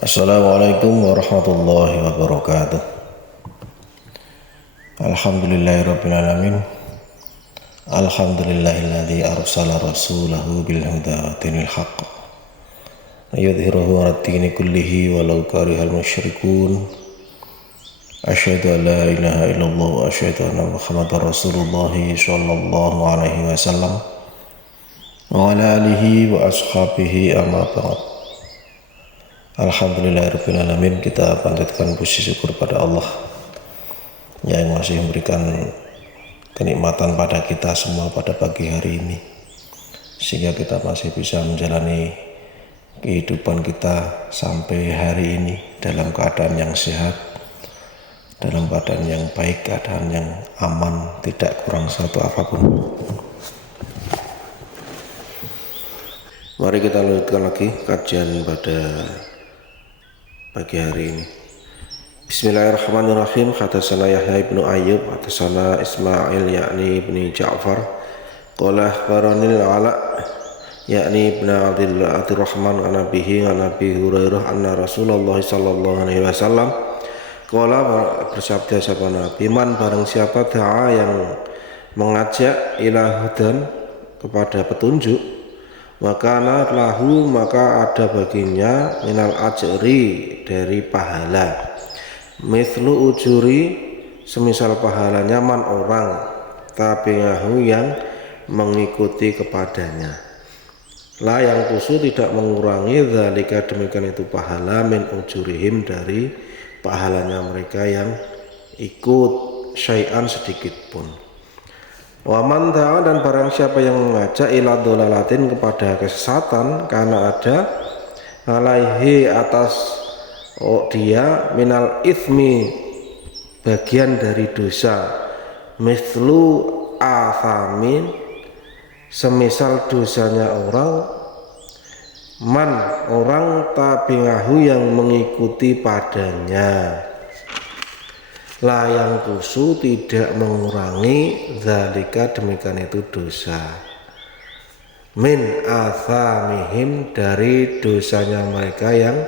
Assalamualaikum warahmatullahi wabarakatuh. Alhamdulillahirabbil alamin. Alhamdulillahilladzi arsala rasulahu bil huda wa dinil haqq. Yudhhiruhu 'alad dini kullihi walau karihal musyrikun. Asyhadu an la ilaha illallah wa asyhadu anna Muhammadar Rasulullah sallallahu alaihi wasallam wa ala alihi wa ashabihi amma ba'd. Alhamdulillahirrahmanirrahim. Kita panjatkan puji syukur pada Allah yang masih memberikan kenikmatan pada kita semua pada pagi hari ini, sehingga kita masih bisa menjalani kehidupan kita sampai hari ini dalam keadaan yang sehat, dalam keadaan yang baik, keadaan yang aman, tidak kurang satu apapun. Mari kita lanjutkan lagi kajian pada pagi hari ini. Bismillahirrahmanirrahim. Hadatsana Yahya ibnu Ayyub, hadatsana Ismail yakni ibni Ja'far, qala akhbaranil Ala yakni ibnu Abdurrahman an Nabihi an Abi Hurairah anna Rasulullah sallallahu alaihi wasallam qala, bersabda sapa Nabi, man barang siapa da'a yang mengajak ila hudan kepada petunjuk, maka lahu maka ada baginya minal ajri dari pahala, mithlu ujuri semisal pahalanya man orang tabi'ahu yang mengikuti kepadanya, la yang kusu tidak mengurangi dzalika demikian itu pahala min ujurihim dari pahalanya mereka yang ikut syai'an sedikit pun. Wa man da'a dan barang siapa yang mengajak ila dhalalatin kepada kesesatan, karena ada alaihi atas dia minal ithmi bagian dari dosa, mithlu athamin semisal dosanya orang, man orang tabi'ahu yang mengikuti padanya, la yang kusu tidak mengurangi zalika demikian itu dosa, min athamihim dari dosanya mereka yang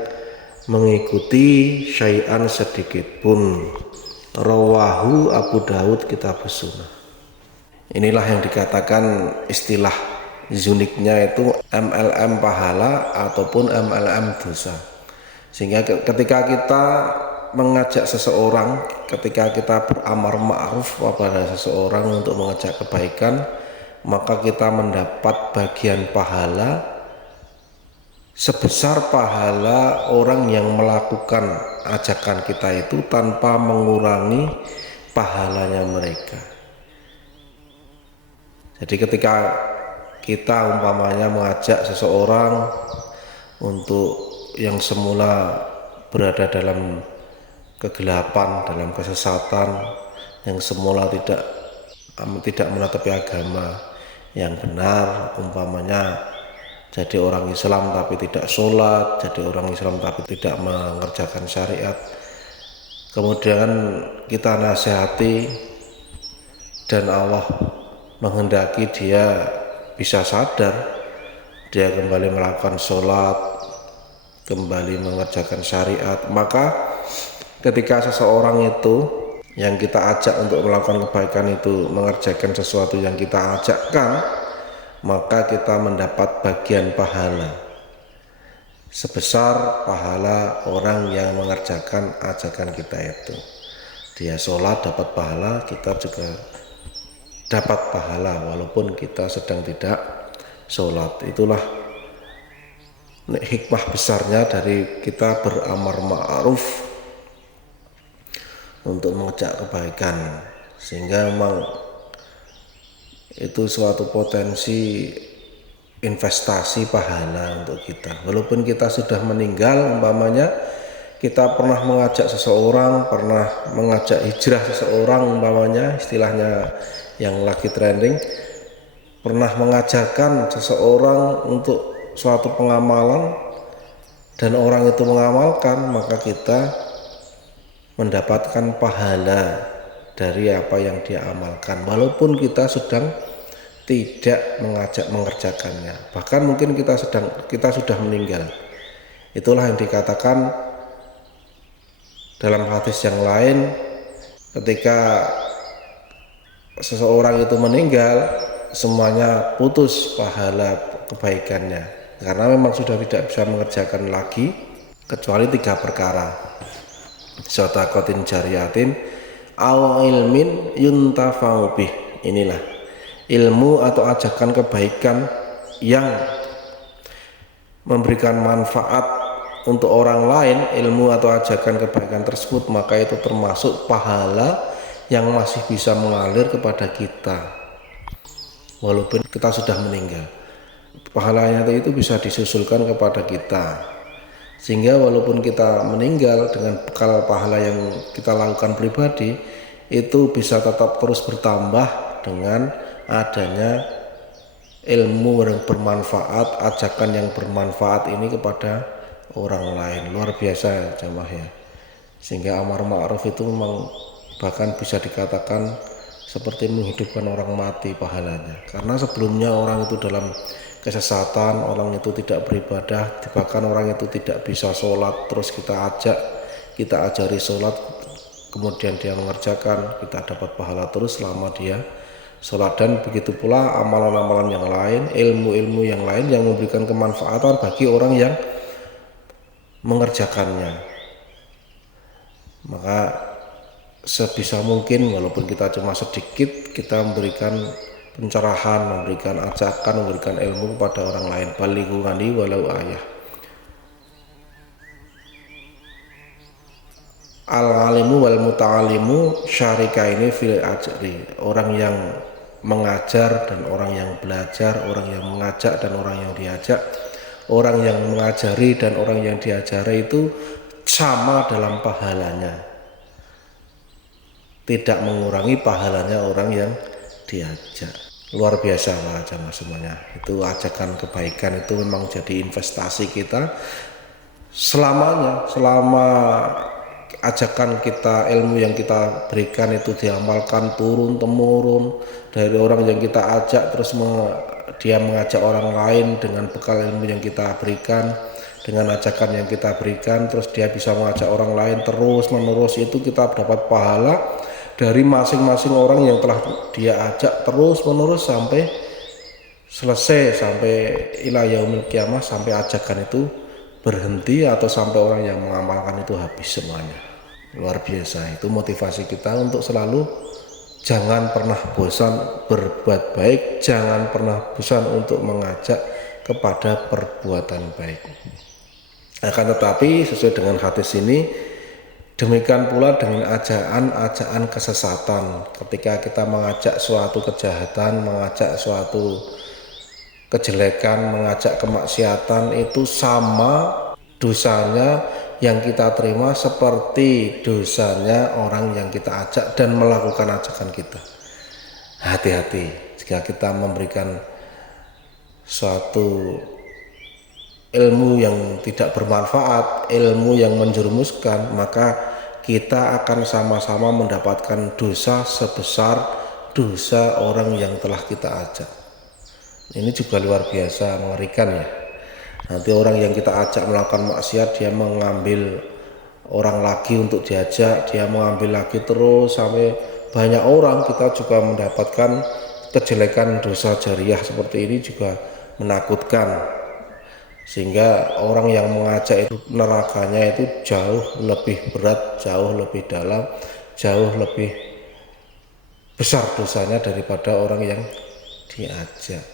mengikuti syai'an sedikit pun. Rawahu Abu Dawud kitab sunnah. Inilah yang dikatakan istilah uniknya itu MLM pahala ataupun MLM dosa, sehingga ketika kita mengajak seseorang, ketika kita beramar ma'ruf kepada seseorang untuk mengajak kebaikan, maka kita mendapat bagian pahala sebesar pahala orang yang melakukan ajakan kita itu tanpa mengurangi pahalanya mereka. Jadi ketika kita umpamanya mengajak seseorang untuk yang semula berada dalam kegelapan, dalam kesesatan, yang semula tidak menetapi agama yang benar, umpamanya jadi orang Islam tapi tidak sholat, jadi orang Islam tapi tidak mengerjakan syariat, kemudian kita nasihati dan Allah menghendaki dia bisa sadar, dia kembali melakukan sholat, kembali mengerjakan syariat, maka ketika seseorang itu yang kita ajak untuk melakukan kebaikan itu mengerjakan sesuatu yang kita ajakkan, maka kita mendapat bagian pahala sebesar pahala orang yang mengerjakan ajakan kita itu. Dia sholat dapat pahala, kita juga dapat pahala walaupun kita sedang tidak sholat. Itulah hikmah besarnya dari kita beramar ma'ruf untuk mengajak kebaikan, sehingga memang itu suatu potensi investasi pahala untuk kita. Walaupun kita sudah meninggal, umpamanya kita pernah mengajak seseorang, pernah mengajak hijrah seseorang, umpamanya istilahnya yang lagi trending, pernah mengajarkan seseorang untuk suatu pengamalan dan orang itu mengamalkan, maka kita mendapatkan pahala dari apa yang dia amalkan, walaupun kita sedang tidak mengajak mengerjakannya. Bahkan mungkin kita sudah meninggal, Itulah yang dikatakan dalam hadis yang lain, ketika seseorang itu meninggal, semuanya putus pahala kebaikannya, karena memang sudah tidak bisa mengerjakan lagi kecuali 3 perkara: shadaqatin jariyatin aw ilmin yuntafa'u bih. Inilah ilmu atau ajakan kebaikan yang memberikan manfaat untuk orang lain. Ilmu atau ajakan kebaikan tersebut maka itu termasuk pahala yang masih bisa mengalir kepada kita walaupun kita sudah meninggal. Pahalanya itu bisa disusulkan kepada kita, sehingga walaupun kita meninggal dengan bekal pahala yang kita lakukan pribadi, itu bisa tetap terus bertambah dengan adanya ilmu yang bermanfaat, ajakan yang bermanfaat ini kepada orang lain. Luar biasa jamaah ya. Sehingga amar ma'ruf itu memang bahkan bisa dikatakan seperti menghidupkan orang mati pahalanya, karena sebelumnya orang itu dalam kesesatan, orang itu tidak beribadah, bahkan orang itu tidak bisa sholat, terus kita ajari sholat, kemudian dia mengerjakan, kita dapat pahala terus selama dia sholat. Dan begitu pula amalan-amalan yang lain, ilmu-ilmu yang lain yang memberikan kemanfaatan bagi orang yang mengerjakannya. Maka sebisa mungkin walaupun kita cuma sedikit, kita memberikan pencerahan, memberikan ajakan, memberikan ilmu kepada orang lain. Balighu anni walau ayah. Al-alimu wal muta'alimu syarikaini fil ajri. Orang yang mengajar dan orang yang belajar, orang yang mengajak dan orang yang diajak, orang yang mengajari dan orang yang diajari itu sama dalam pahalanya, tidak mengurangi pahalanya orang yang diajak. Luar biasa lah jamaah semuanya. Itu ajakan kebaikan itu memang jadi investasi kita selamanya. Selama ajakan kita, ilmu yang kita berikan itu diamalkan turun temurun dari orang yang kita ajak, terus dia mengajak orang lain dengan bekal ilmu yang kita berikan, dengan ajakan yang kita berikan, terus dia bisa mengajak orang lain terus menerus, itu kita dapat pahala dari masing-masing orang yang telah dia ajak terus menerus sampai selesai, sampai ila yaumil qiyamah, sampai ajakan itu berhenti atau sampai orang yang mengamalkan itu habis semuanya. Luar biasa. Itu motivasi kita untuk selalu jangan pernah bosan berbuat baik, jangan pernah bosan untuk mengajak kepada perbuatan baik. Akan tetapi sesuai dengan hadis ini, demikian pula dengan ajaan kesesatan. Ketika kita mengajak suatu kejahatan, mengajak suatu kejelekan, mengajak kemaksiatan, itu sama dosanya yang kita terima seperti dosanya orang yang kita ajak dan melakukan ajakan kita. Hati-hati jika kita memberikan suatu ilmu yang tidak bermanfaat, ilmu yang menjerumuskan, maka kita akan sama-sama mendapatkan dosa sebesar dosa orang yang telah kita ajak. Ini juga luar biasa mengerikan ya. Nanti orang yang kita ajak melakukan maksiat, dia mengambil orang lagi untuk diajak, dia mengambil lagi terus sampai banyak orang. Kita juga mendapatkan kejelekan dosa jariah seperti ini juga menakutkan. Sehingga orang yang mengajak itu nerakanya itu jauh lebih berat, jauh lebih dalam, jauh lebih besar dosanya daripada orang yang diajak.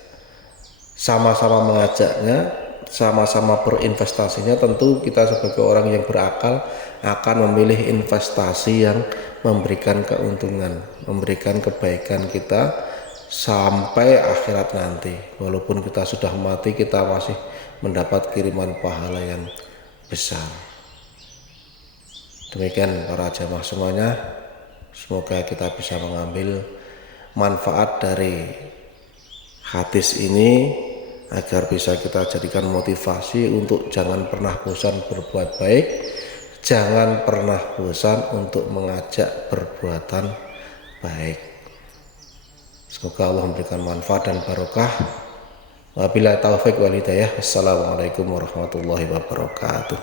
Sama-sama mengajaknya, sama-sama berinvestasinya, tentu kita sebagai orang yang berakal akan memilih investasi yang memberikan keuntungan, memberikan kebaikan kita sampai akhirat nanti. Walaupun kita sudah mati, kita masih mendapat kiriman pahala yang besar. Demikian para jamaah semuanya, semoga kita bisa mengambil manfaat dari hadis ini agar bisa kita jadikan motivasi untuk jangan pernah bosan berbuat baik, jangan pernah bosan untuk mengajak perbuatan baik. Semoga Allah memberikan manfaat dan barokah. Wabillahi taufik wal hidayah. Wassalamualaikum warahmatullahi wabarakatuh.